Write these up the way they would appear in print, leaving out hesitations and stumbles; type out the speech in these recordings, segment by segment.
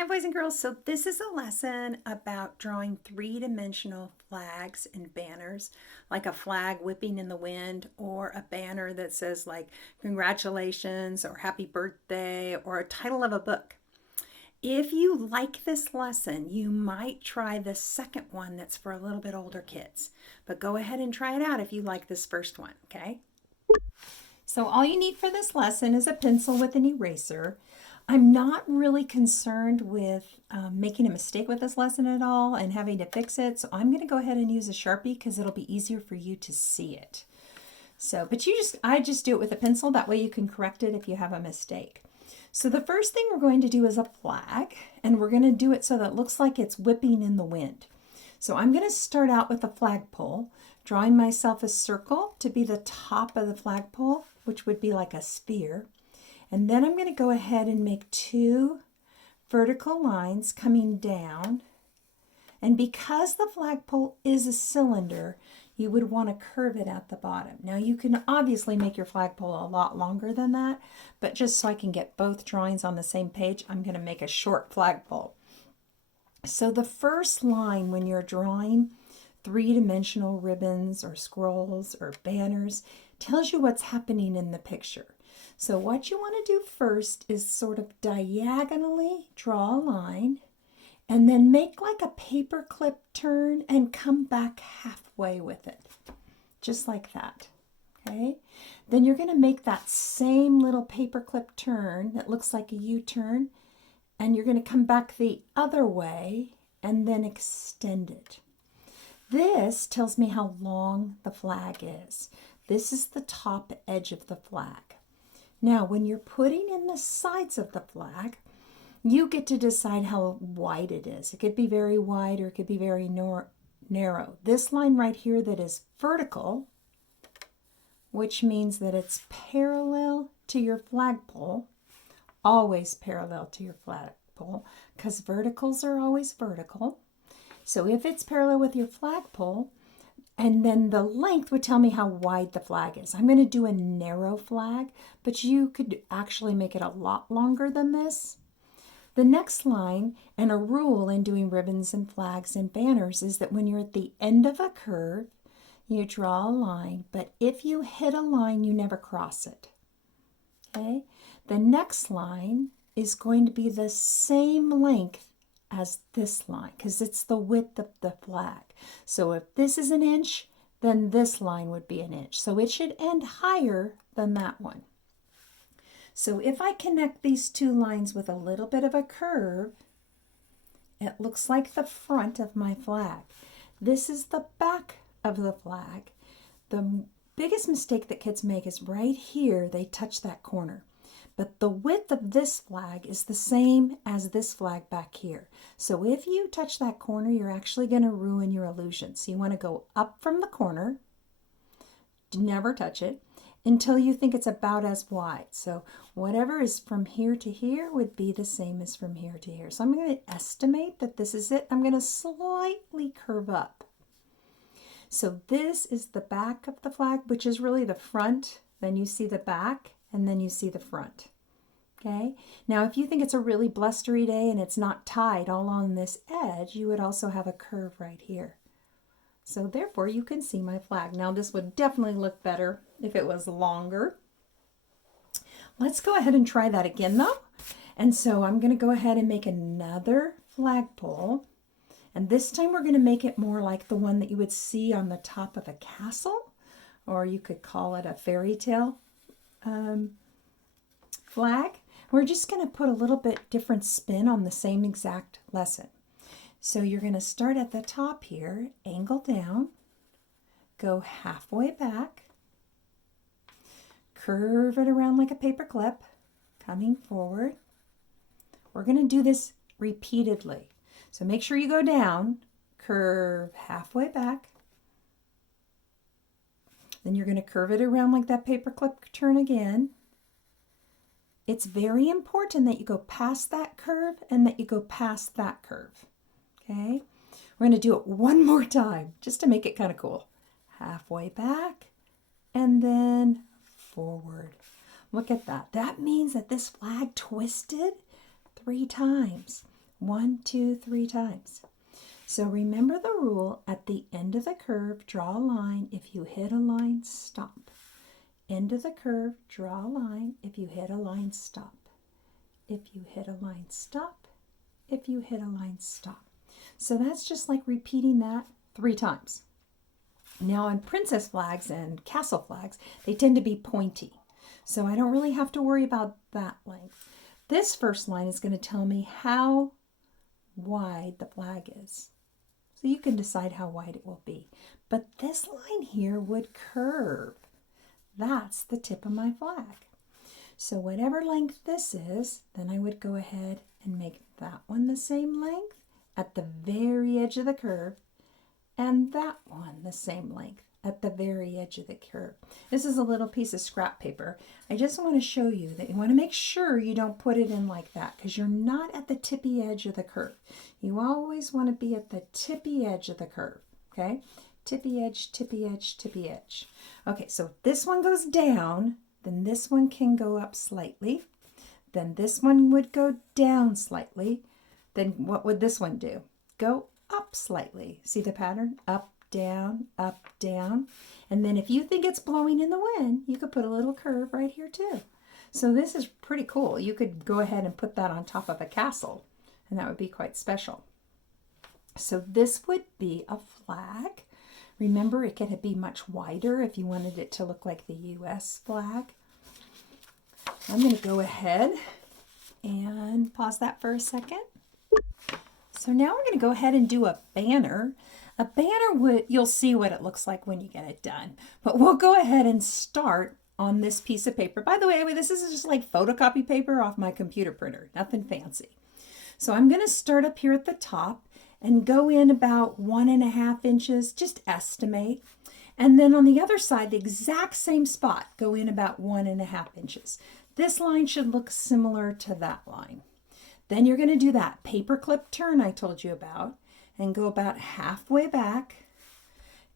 Hi, boys and girls. So this is a lesson about drawing three-dimensional flags and banners, like a flag whipping in the wind or a banner that says like congratulations or happy birthday or a title of a book. If you like this lesson, you might try the second one that's for a little bit older kids. But go ahead and try it out if you like this first one, okay? So all you need for this lesson is a pencil with an eraser. I'm not really concerned with making a mistake with this lesson at all and having to fix it. So I'm going to go ahead and use a Sharpie because it'll be easier for you to see it. So, but I just do it with a pencil. That way you can correct it if you have a mistake. So the first thing we're going to do is a flag, and we're going to do it so that it looks like it's whipping in the wind. So I'm going to start out with a flagpole, drawing myself a circle to be the top of the flagpole, which would be like a sphere. And then I'm going to go ahead and make two vertical lines coming down. And because the flagpole is a cylinder, you would want to curve it at the bottom. Now you can obviously make your flagpole a lot longer than that, but just so I can get both drawings on the same page, I'm going to make a short flagpole. So the first line when you're drawing three-dimensional ribbons or scrolls or banners tells you what's happening in the picture. So what you want to do first is sort of diagonally draw a line and then make like a paper clip turn and come back halfway with it, just like that. Okay, then you're going to make that same little paper clip turn that looks like a U-turn, and you're going to come back the other way and then extend it. This tells me how long the flag is. This is the top edge of the flag. Now, when you're putting in the sides of the flag, you get to decide how wide it is. It could be very wide or it could be very narrow. This line right here that is vertical, which means that it's parallel to your flagpole, always parallel to your flagpole, because verticals are always vertical. So if it's parallel with your flagpole, and then the length would tell me how wide the flag is. I'm going to do a narrow flag, but you could actually make it a lot longer than this. The next line, and a rule in doing ribbons and flags and banners, is that when you're at the end of a curve, you draw a line, but if you hit a line, you never cross it. Okay? The next line is going to be the same length as this line because it's the width of the flag. So if this is an inch, then this line would be an inch. So it should end higher than that one. So if I connect these two lines with a little bit of a curve, it looks like the front of my flag. This is the back of the flag. The biggest mistake that kids make is right here, they touch that corner. But the width of this flag is the same as this flag back here. So if you touch that corner, you're actually going to ruin your illusion. So you want to go up from the corner, never touch it, until you think it's about as wide. So whatever is from here to here would be the same as from here to here. So I'm going to estimate that this is it. I'm going to slightly curve up. So this is the back of the flag, which is really the front. Then you see the back, and then you see the front. Okay, now if you think it's a really blustery day and it's not tied all on this edge, you would also have a curve right here. So therefore you can see my flag. Now this would definitely look better if it was longer. Let's go ahead and try that again though. And so I'm going to go ahead and make another flagpole. And this time we're going to make it more like the one that you would see on the top of a castle, or you could call it a fairy tale flag. We're just going to put a little bit different spin on the same exact lesson. So you're going to start at the top here, angle down, go halfway back, curve it around like a paper clip, coming forward. We're going to do this repeatedly. So make sure you go down, curve halfway back. Then you're going to curve it around like that paper clip turn again. It's very important that you go past that curve and that you go past that curve. Okay? We're going to do it one more time just to make it kind of cool. Halfway back and then forward. Look at that. That means that this flag twisted 3 times. 1, 2, 3 times. So remember the rule, at the end of the curve, draw a line. If you hit a line, stop. End of the curve, draw a line. If you hit a line, stop. If you hit a line, stop. If you hit a line, stop. So that's just like repeating that 3 times. Now on princess flags and castle flags, they tend to be pointy. So I don't really have to worry about that length. This first line is going to tell me how wide the flag is. So you can decide how wide it will be. But this line here would curve. That's the tip of my flag. So whatever length this is, then I would go ahead and make that one the same length at the very edge of the curve, and that one the same length at the very edge of the curve. This is a little piece of scrap paper. I just want to show you that you want to make sure you don't put it in like that, because you're not at the tippy edge of the curve. You always want to be at the tippy edge of the curve, okay? Tippy edge, tippy edge, tippy edge. Okay, so if this one goes down, then this one can go up slightly. Then this one would go down slightly. Then what would this one do? Go up slightly. See the pattern? Up, down, up, down. And then if you think it's blowing in the wind, you could put a little curve right here too. So this is pretty cool. You could go ahead and put that on top of a castle, and that would be quite special. So this would be a flag. Remember, it could be much wider if you wanted it to look like the U.S. flag. I'm going to go ahead and pause that for a second. So now we're going to go ahead and do a banner. A banner, you'll see what it looks like when you get it done. But we'll go ahead and start on this piece of paper. By the way, this is just like photocopy paper off my computer printer. Nothing fancy. So I'm going to start up here at the top and go in about 1.5 inches, just estimate. And then on the other side, the exact same spot, go in about 1.5 inches. This line should look similar to that line. Then you're going to do that paper clip turn I told you about and go about halfway back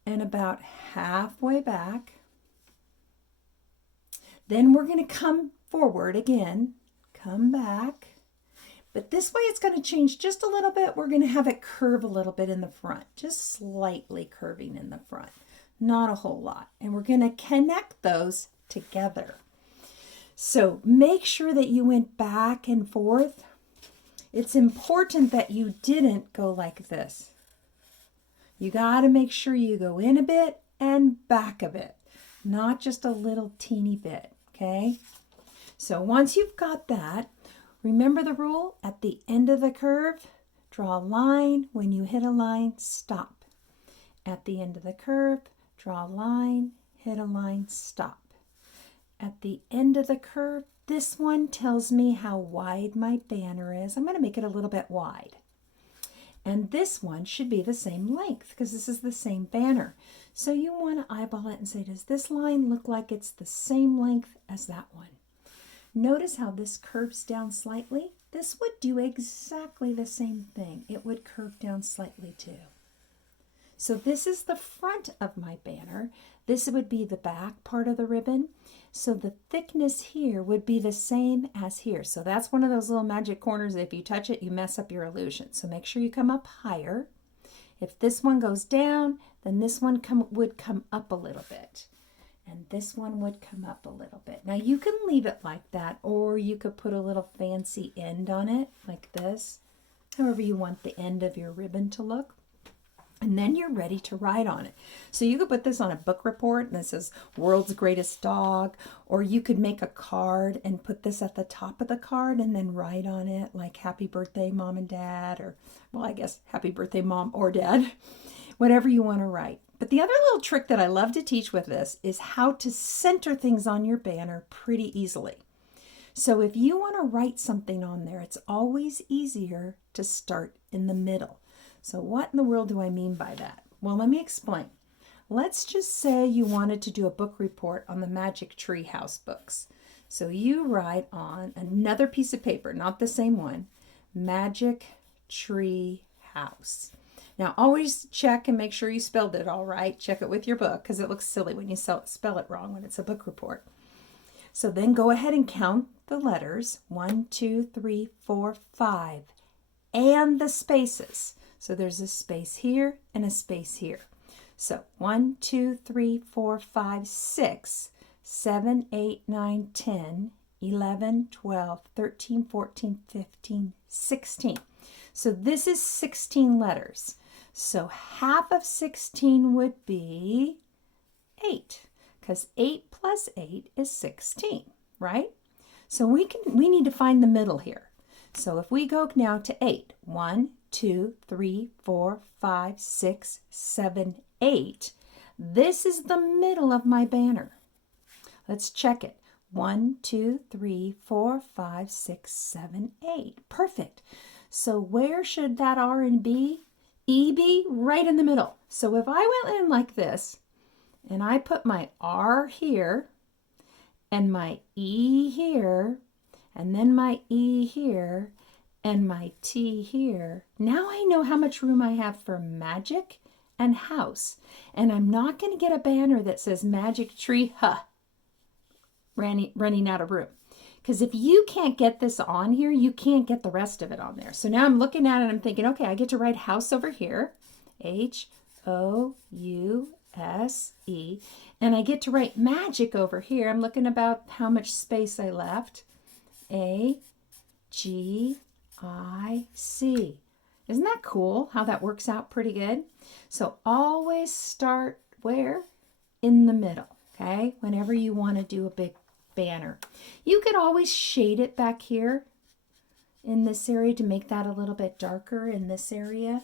and about halfway back. Then we're going to come forward again, come back. But this way it's going to change just a little bit. We're going to have it curve a little bit in the front, just slightly curving in the front, not a whole lot. And we're going to connect those together. So make sure that you went back and forth. It's important that you didn't go like this. You got to make sure you go in a bit and back a bit, not just a little teeny bit, okay? So once you've got that, remember the rule, at the end of the curve, draw a line. When you hit a line, stop. At the end of the curve, draw a line, hit a line, stop. At the end of the curve, this one tells me how wide my banner is. I'm going to make it a little bit wide. And this one should be the same length because this is the same banner. So you want to eyeball it and say, does this line look like it's the same length as that one? Notice how this curves down slightly. This would do exactly the same thing. It would curve down slightly too. So this is the front of my banner. This would be the back part of the ribbon. So the thickness here would be the same as here. So that's one of those little magic corners that if you touch it, you mess up your illusion. So make sure you come up higher. If this one goes down, then this one would come up a little bit. And this one would come up a little bit. Now you can leave it like that, or you could put a little fancy end on it like this, however you want the end of your ribbon to look. And then you're ready to write on it. So you could put this on a book report and this says world's greatest dog, or you could make a card and put this at the top of the card and then write on it like happy birthday mom and dad, or well, I guess happy birthday mom or dad, whatever you want to write. But the other little trick that I love to teach with this is how to center things on your banner pretty easily. So if you want to write something on there, it's always easier to start in the middle. So what in the world do I mean by that? Well, let me explain. Let's just say you wanted to do a book report on the Magic Tree House books. So you write on another piece of paper, not the same one, Magic Tree House. Now always check and make sure you spelled it all right. Check it with your book because it looks silly when you spell it wrong when it's a book report. So then go ahead and count the letters. 1, 2, 3, 4, 5. and the spaces. So there's a space here and a space here. So 1, 2, 3, 4, 5, 6, 7, 8, 9, 10, 11, 12, 13, 14, 15, 16. So this is 16 letters. So half of 16 would be 8, because 8 plus 8 is 16, right? So we need to find the middle here. So if we go now to 8, 1, 2, 3, 4, 5, 6, 7, 8, this is the middle of my banner. Let's check it. 1, 2, 3, 4, 5, 6, 7, 8. Perfect. So where should that R and B, E be? Right in the middle. So if I went in like this, and I put my R here, and my E here, and then my E here, and my T here, now I know how much room I have for magic and house. And I'm not going to get a banner that says magic tree, running out of room. Because if you can't get this on here, you can't get the rest of it on there. So now I'm looking at it and I'm thinking, okay, I get to write house over here, House-E, and I get to write magic over here. I'm looking about how much space I left, A-G-I-C. Isn't that cool how that works out pretty good? So always start where? In the middle, okay? Whenever you want to do a big banner. You could always shade it back here in this area to make that a little bit darker in this area,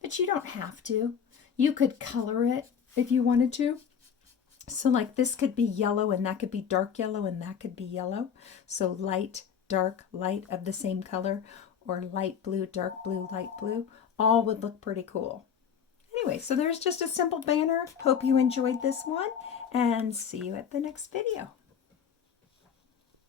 but you don't have to. You could color it if you wanted to. So like this could be yellow and that could be dark yellow and that could be yellow. So light, dark, light of the same color, or light blue, dark blue, light blue, all would look pretty cool. Anyway, so there's just a simple banner. Hope you enjoyed this one and see you at the next video.